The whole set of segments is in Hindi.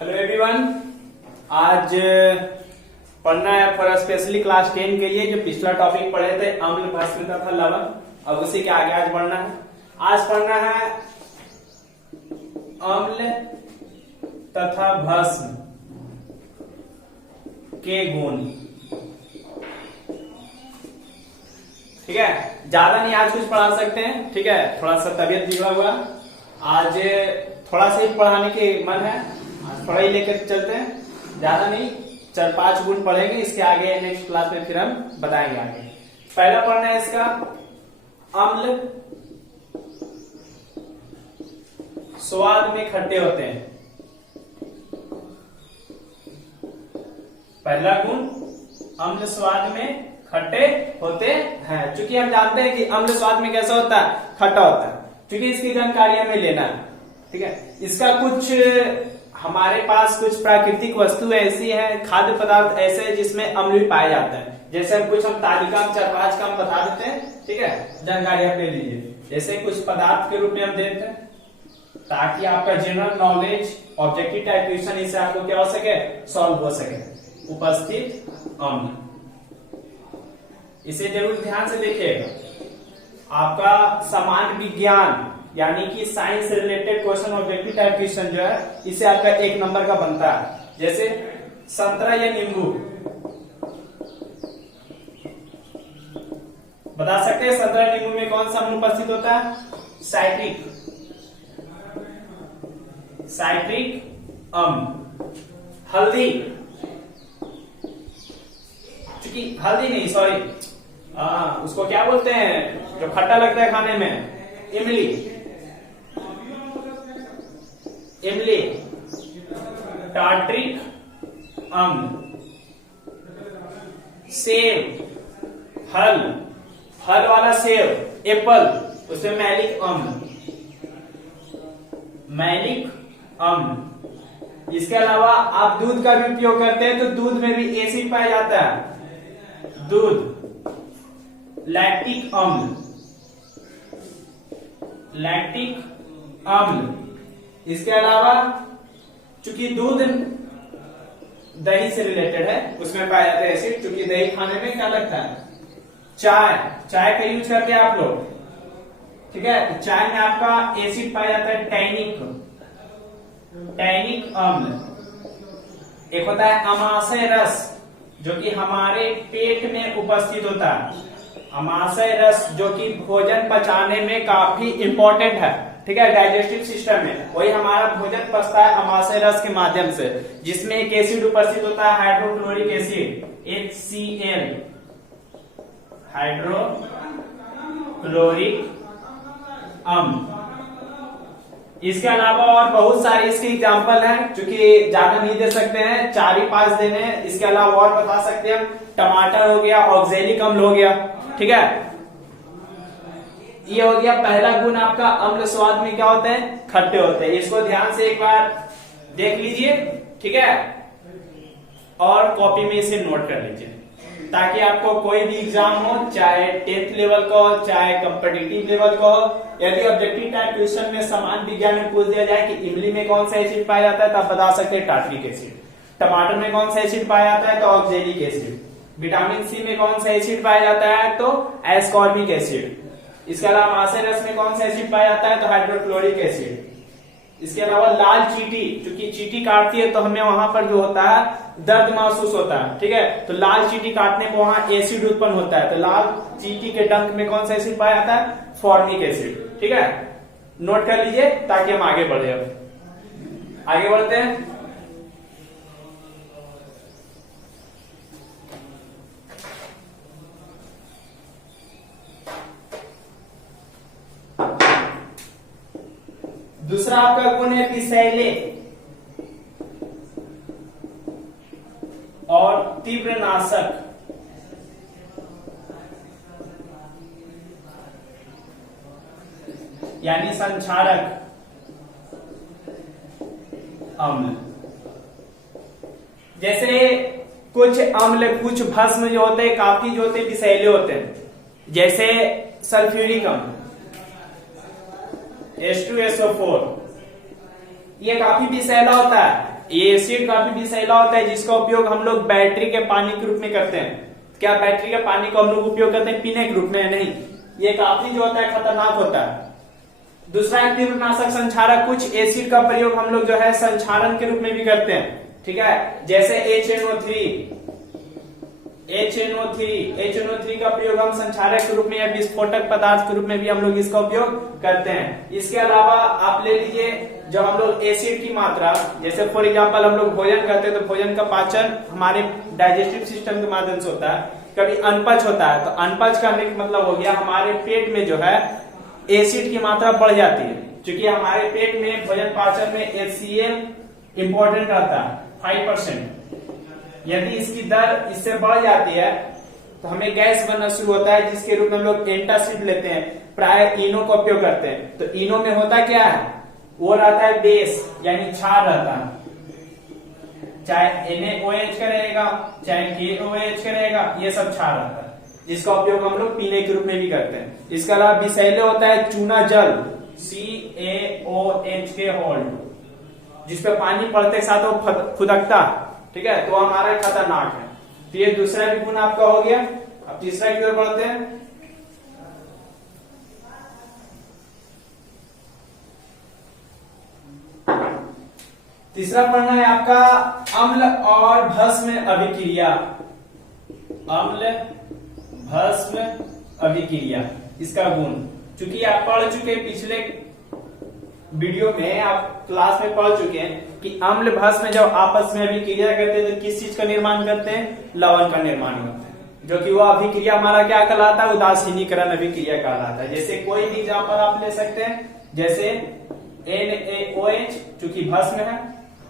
Hello everyone. आज पढ़ना है फॉर स्पेशली क्लास 10 के लिए। जो पिछला टॉपिक पढ़े थे अम्ल भस्म तथा लवण, अब उसी के आगे आज बढ़ना है। आज पढ़ना है अम्ल तथा भस्म के गुण। ठीक है, ज्यादा नहीं आज कुछ पढ़ा सकते हैं। ठीक है, थोड़ा सा तबीयत बिगड़ा हुआ, आज थोड़ा सा ही पढ़ाने के मन है, आज थोड़ा ही लेकर चलते हैं। ज्यादा नहीं, 4-5 गुण पढ़ेंगे, इसके आगे नेक्स्ट क्लास में फिर हम बताएंगे आगे। पहला पढ़ना है इसका अम्ल स्वाद में खट्टे होते हैं। पहला गुण, अम्ल स्वाद में खट्टे होते हैं। चूंकि हम जानते हैं कि अम्ल स्वाद में कैसा होता है, खट्टा होता है। क्योंकि इसकी जानकारी हमें लेना है। ठीक है, इसका कुछ हमारे पास कुछ प्राकृतिक वस्तु ऐसी है, खाद्य पदार्थ ऐसे हैं जिसमें अम्ल भी पाए जाते हैं। जैसे कुछ हम तालिका में 4-5 का बता देते हैं। ठीक है, जानकारी आप ले लीजिए। जैसे कुछ पदार्थ के रूप में हम देते हैं ताकि आपका general knowledge objective type question इससे आपको क्या हो सके, सॉल्व हो सके। उपस्थित अम्ल, इसे जरूर ध्यान से देखिएगा। आपका सामान्य विज्ञान यानी कि science related question objective type question जो है, इसे आपका 1 नंबर का बनता है। जैसे संतरा या नींबू, बता सकते हैं संतरा नींबू में कौन सा अम्ल उपस्थित होता है? साइट्रिक अम्ल। हल्दी, चूंकि हल्दी नहीं, सॉरी, उसको क्या बोलते हैं जो खट्टा लगता है खाने में? इमली। टार्ट्रिक अम्ल। सेब, फल वाला सेब, एप्पल, उसमें मैलिक अम्ल। इसके अलावा आप दूध का भी उपयोग करते हैं तो दूध में भी एसिड पाया जाता है। दूध, लैक्टिक अम्ल। इसके अलावा चूंकि दूध दही से रिलेटेड है, उसमें पाया जाता है एसिड। चूंकि दही खाने में क्या लगता है? चाय का यूज करते हैं आप लोग। ठीक है, तो चाय में आपका एसिड पाया जाता है टैनिक अम्ल। एक होता है अमाशय रस, जो कि हमारे पेट में उपस्थित होता है। अमाशय रस जो कि भोजन पचाने में काफी इंपॉर्टेंट है। ठीक है, डाइजेस्टिव सिस्टम में वही हमारा भोजन पचता है अमाशय रस के माध्यम से, जिसमें एक एसिड उपस्थित होता है हाइड्रोक्लोरिक एसिड, HCl, हाइड्रोक्लोरिक अम्ल। इसके अलावा और बहुत सारे इसके एग्जाम्पल हैं, क्योंकि ज्यादा नहीं दे सकते हैं, 4-5 देने हैं। इसके अलावा और बता सकते हैं, टमाटर हो गया, ऑक्जेलिक अम्ल हो गया। ठीक है, ये हो गया पहला गुण आपका। अम्ल स्वाद में क्या होते हैं? खट्टे होते हैं। इसको ध्यान से एक बार देख लीजिए। ठीक है, और कॉपी में इसे नोट कर लीजिए, ताकि आपको कोई भी एग्जाम हो, चाहे 10th लेवल का हो, चाहे कॉम्पिटिटिव लेवल का हो, यदि ऑब्जेक्टिव टाइप क्वेश्चन में सामान्य विज्ञान में पूछ दिया जाए कि इमली में कौन सा एसिड पाया जाता है, तब बता सकते हैं टार्ट्रिक एसिड। टमाटर में कौन सा एसिड पाया जाता है, तो ऑक्जेलिक एसिड। विटामिन सी में कौन सा एसिड पाया जाता है, तो एस्कॉर्बिक एसिड। इसके अलावा अमाशय रस में कौन सा एसिड पाया जाता है, तो हाइड्रोक्लोरिक एसिड। इसके अलावा लाल चींटी, क्योंकि चींटी काटती है तो हमें वहां पर जो होता है दर्द महसूस होता है। ठीक है, तो लाल चींटी काटने पर वहां एसिड उत्पन्न होता है, तो लाल चींटी के डंक में कौन सा एसिड पाया जाता है? Formic acid. ठीक है, नोट कर लीजिए ताकि हम आगे बढ़े। अब आगे बढ़ते हैं। दूसरा आपका गुण है विषैले और तीव्र नाशक। यानी संक्षारक अम्ल। जैसे कुछ अम्ल, कुछ भस्म जो होते हैं काफी जो होते हैं विषैले होते हैं। जैसे सल्फ्यूरिक अम्ल, H2SO4, ये काफी विषैला होता है। ये एसिड काफी विषैला होता है, जिसका उपयोग हम लोग बैटरी के पानी के रूप में करते हैं। क्या बैटरी के पानी को हम लोग उपयोग करते हैं पीने के रूप में? नहीं, ये काफी जो होता है खतरनाक होता है। दूसरा है तीव्रनाशक संक्षारक। कुछ एसिड का प्रयोग हम लोग जो है संक्षारण के रूप में भी करते हैं, ठीक है, जैसे HNO3 का प्रयोग हम संक्षारक के रूप में या विस्फोटक पदार्थ के रूप में भी हम लोग इसका उपयोग करते हैं। इसके अलावा आप ले लीजिए, जब हम लोग एसिड की मात्रा, जैसे फॉर एग्जांपल हम लोग भोजन करते हैं तो भोजन का पाचन हमारे डाइजेस्टिव सिस्टम के माध्यम से होता है, कभी अनपच होता है, तो अनपच करने का मतलब हो गया हमारे पेट में जो है एसिड की मात्रा बढ़ जाती है। क्योंकि हमारे पेट में भोजन पाचन में HCl इंपॉर्टेंट रहता है 5%। यदि इसकी दर इससे बढ़ जाती है तो हमें गैस बनना शुरू होता है, जिसके रूप में हम लोग एंटासिड लेते हैं, प्राय इनो का उपयोग करते हैं। तो इनो में होता क्या है, वो रहता है बेस, यानी क्षार रहता है, चाहे NaOH का रहेगा चाहे KOH का रहेगा, ये सब क्षार रहता है, जिसका उपयोग हम लोग पीने के रूप में भी करते हैं। इसके अलावा विषैले होता है चूना जल, CaOH के होल्ड, जिसपे पानी पड़ते साथ वो फुदकता, ठीक है, तो हमारा खतरनाक है। तो ये दूसरा भी गुण आपका हो गया। अब तीसरा की ओर बढ़ते हैं। तीसरा पढ़ना है आपका अम्ल और भस्म अभिक्रिया। अम्ल भस्म अभिक्रिया, इसका गुण, चूंकि आप पढ़ चुके पिछले वीडियो में, आप क्लास में पढ़ चुके हैं कि अम्ल भस्म जब आपस में अभिक्रिया करते हैं तो किस चीज का निर्माण करते हैं, लवण का निर्माण करते हैं, जो कि वो अभिक्रिया हमारा क्या कहलाता है, उदासीनीकरण अभिक्रिया कहलाता है। जैसे कोई भी एग्जांपल आप ले सकते हैं, जैसे NaOH चूंकि भस्म है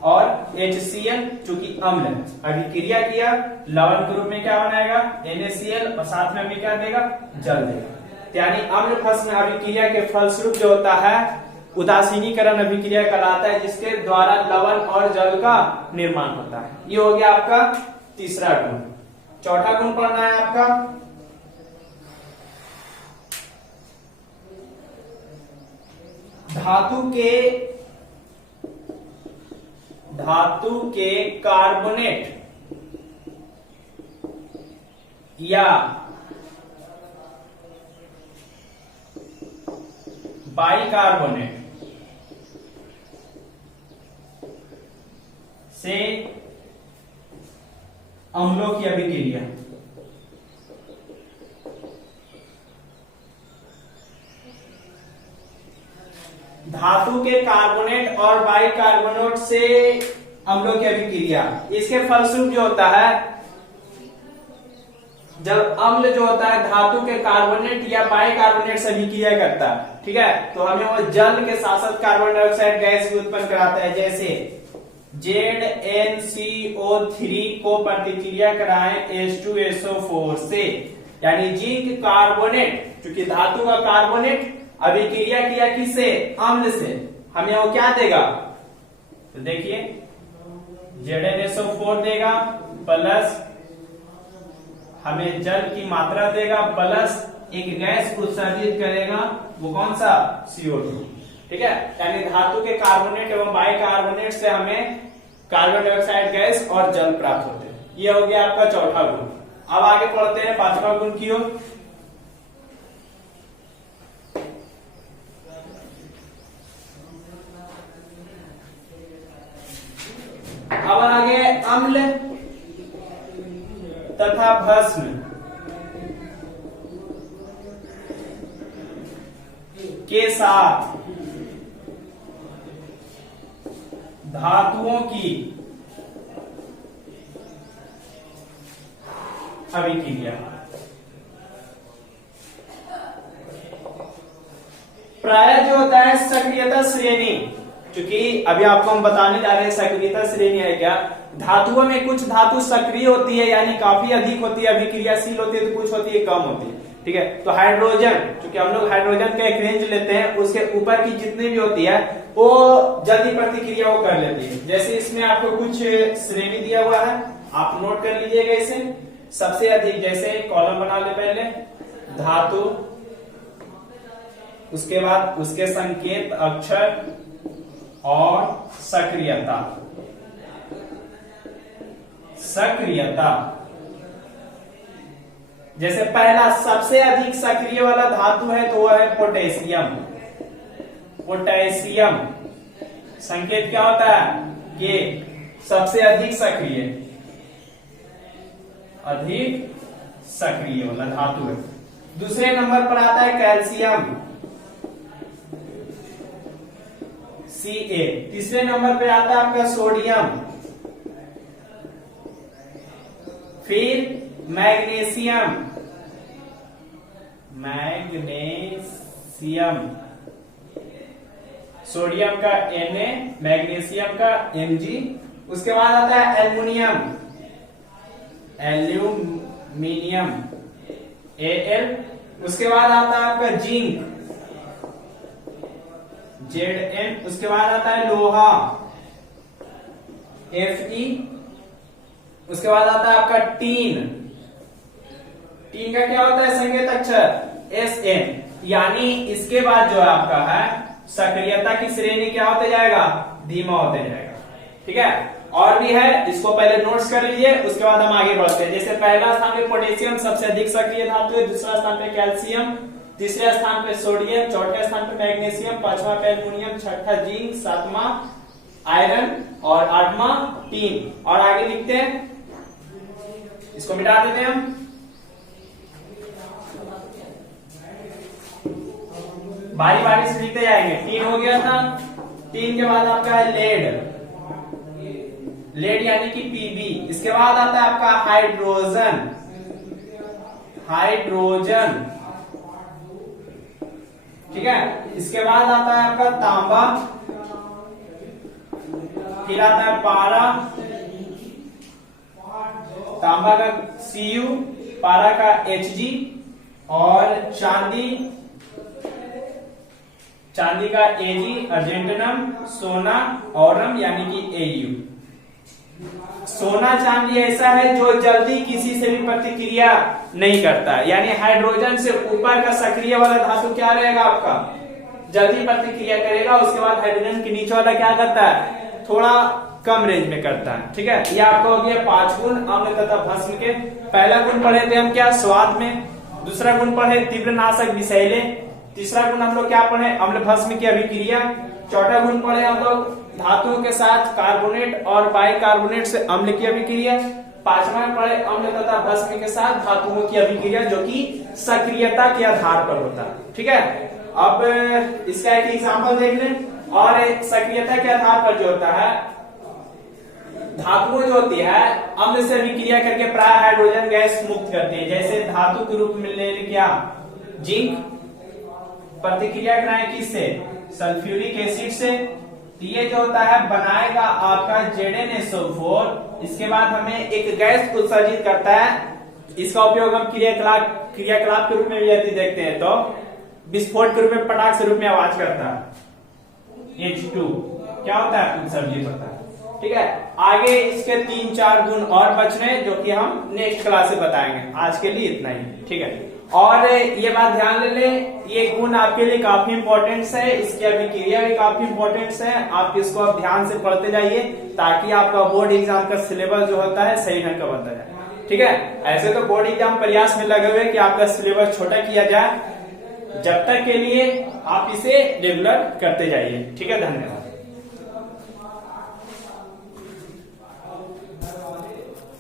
और HCl चूंकि अम्ल है, अभिक्रिया किया, लवण के रूप में क्या बनाएगा, NaCl, और साथ में हमें क्या देगा, जल देगा। यानी अम्ल भस्म अभिक्रिया के फलस्वरूप जो होता है उदासीनीकरण अभिक्रिया कहलाता है, जिसके द्वारा लवण और जल का निर्माण होता है। ये हो गया आपका तीसरा गुण। चौथा गुण पढ़ना है आपका धातु के कार्बोनेट या बाइकार्बोनेट से अम्लों की अभिक्रिया। धातु के कार्बोनेट और बाइकार्बोनेट से अम्लों की अभिक्रिया, इसके फलस्वरूप जो होता है, जब अम्ल जो होता है धातु के कार्बोनेट या बाइकार्बोनेट से अभिक्रिया करता है, ठीक है, तो हमें वो जल के साथ साथ कार्बन डाइऑक्साइड गैस भी उत्पन्न कराता है। जैसे ZnCO3 को प्रतिक्रिया कराएं H2SO4 से, यानी जिंक कार्बोनेट, क्योंकि धातु का कार्बोनेट अभिक्रिया किया किससे, अम्ल से, हमें वो क्या देगा, तो देखिए ZnSO4 देगा, प्लस हमें जल की मात्रा देगा, प्लस एक गैस उत्सर्जित करेगा, वो कौन सा, CO2, ठीक है। यानी धातु के कार्बोनेट एवं बाइकार्बोनेट से हमें कार्बन डाइऑक्साइड गैस और जल प्राप्त होते हैं। ये हो गया आपका चौथा गुण। अब आगे पढ़ते हैं पांचवा गुण की ओर। अब आगे अम्ल तथा भस्म के साथ धातुओं की अभिक्रिया। प्राय जो होता है सक्रियता श्रेणी, क्योंकि अभी आपको हम बताने जा रहे हैं सक्रियता श्रेणी है क्या। धातुओं में कुछ धातु सक्रिय होती है, यानी काफी अधिक होती है, अभिक्रियाशील होती है, तो कुछ होती है कम होती है, ठीक है। तो हाइड्रोजन, क्योंकि हम लोग हाइड्रोजन का एक रेंज लेते हैं, उसके ऊपर की जितनी भी होती है वो जल्दी प्रतिक्रिया वो कर लेती है। जैसे इसमें आपको कुछ श्रेणी दिया हुआ है, आप नोट कर लीजिएगा इसे। सबसे अधिक, जैसे कॉलम बना ले पहले, धातु, उसके बाद उसके संकेत अक्षर और सक्रियता, सक्रियता। जैसे पहला सबसे अधिक सक्रिय वाला धातु है तो वह है पोटेशियम। पोटेशियम संकेत क्या होता है कि सबसे अधिक सक्रिय, अधिक सक्रिय वाला धातु है। दूसरे नंबर पर आता है कैल्शियम, Ca। तीसरे नंबर पे आता है आपका सोडियम, फिर मैग्नीशियम, मैग्नीशियम, सोडियम का Na, मैग्नीशियम का Mg। उसके बाद आता है एल्युमिनियम, एल्यूमिनियम Al। उसके बाद आता है आपका जिंक, Zn। उसके बाद आता है लोहा, Fe। उसके बाद आता है आपका टीन, टीन का क्या होता है संकेत अक्षर Sn। यानी इसके बाद जो है आपका है सक्रियता की श्रेणी क्या होते जाएगा, धीमा होते जाएगा। ठीक है, और भी है, इसको पहले नोट्स कर लीजिए, उसके बाद हम आगे बढ़ते हैं। जैसे पहला स्थान पे पोटेशियम सबसे अधिक सक्रिय धातु है, दूसरा स्थान पे कैल्शियम, तीसरे स्थान पे सोडियम, चौथे स्थान पे मैग्नीशियम, पांचवा पे एल्युमिनियम, छठा जिंक, सातवां आयरन और आठवां टीन। और आगे लिखते हैं, इसको मिटा देते हैं हम। बारी बारी से लिखते जाएंगे। टीन हो गया था, टीन के बाद आपका है लेड, लेड यानी कि Pb। इसके बाद आता है आपका हाइड्रोजन, हाइड्रोजन। ठीक है, इसके बाद आता है आपका तांबा, फिर आता है पारा, तांबा का Cu, पारा का Hg, और चांदी, चांदी का Ag, अर्जेंटिनम, सोना औरम यानी कि Au। सोना चांदी ऐसा है जो जल्दी किसी से भी प्रतिक्रिया नहीं करता है, यानी हाइड्रोजन से ऊपर का सक्रिय वाला धातु क्या रहेगा आपका, जल्दी प्रतिक्रिया करेगा। उसके बाद हाइड्रोजन के नीचे वाला क्या करता है, थोड़ा कम रेंज में करता है। ठीक है, यह आपका हो गया 5 गुण अम्ल तथा भस्म के। पहला गुण पढ़े थे हम क्या, स्वाद में। दूसरा गुण पढ़े तीव्रनाशक विषैले। तीसरा गुण हम लोग क्या पढ़े, अम्ल भस्म की अभिक्रिया। चौथा गुण पढ़े हम लोग धातुओं के साथ कार्बोनेट और बाइकार्बोनेट से अम्ल की अभिक्रिया। पांचवा पढ़े अम्ल तथा भस्म के साथ धातुओं की अभिक्रिया जो कि सक्रियता के आधार पर होता है। ठीक है, अब इसका एक एग्जांपल देख लें। और सक्रियता के आधार पर जो होता है, धातुओं जो होती है अम्ल से अभिक्रिया करके प्राय हाइड्रोजन गैस मुक्त करती है। जैसे धातु के रूप में ले क्या, जिंक, प्रतिक्रिया कराएं किससे, सल्फ्यूरिक एसिड से। ये जो होता है बनाएगा आपका ZnSO4। इसके बाद हमें एक गैस उत्सर्जित करता है, इसका उपयोग हम क्रियाकलाप के रूप में भी यदि देखते हैं तो विस्फोट के रूप में, पटाख के रूप में आवाज करता है। H2 क्या होता है, उत्सर्जित होता है। ठीक है, आगे इसके 3-4 गुण और बच रहे हैं जो कि हम नेक्स्ट क्लास से बताएंगे। आज के लिए इतना ही। ठीक है, और ये बात ध्यान ले लें, ये गुण आपके लिए काफी इंपॉर्टेंट है, इसकी अभिक्रिया भी काफी इंपॉर्टेंट है। आप इसको अब ध्यान से पढ़ते जाइए ताकि आपका बोर्ड एग्जाम का सिलेबस जो होता है सही ढंग का बनता जाए। ठीक है, ऐसे तो बोर्ड एग्जाम प्रयास में लगे हुए कि आपका सिलेबस छोटा किया जाए, जब तक के लिए आप इसे डेवलप करते जाइए। ठीक है, धन्यवाद।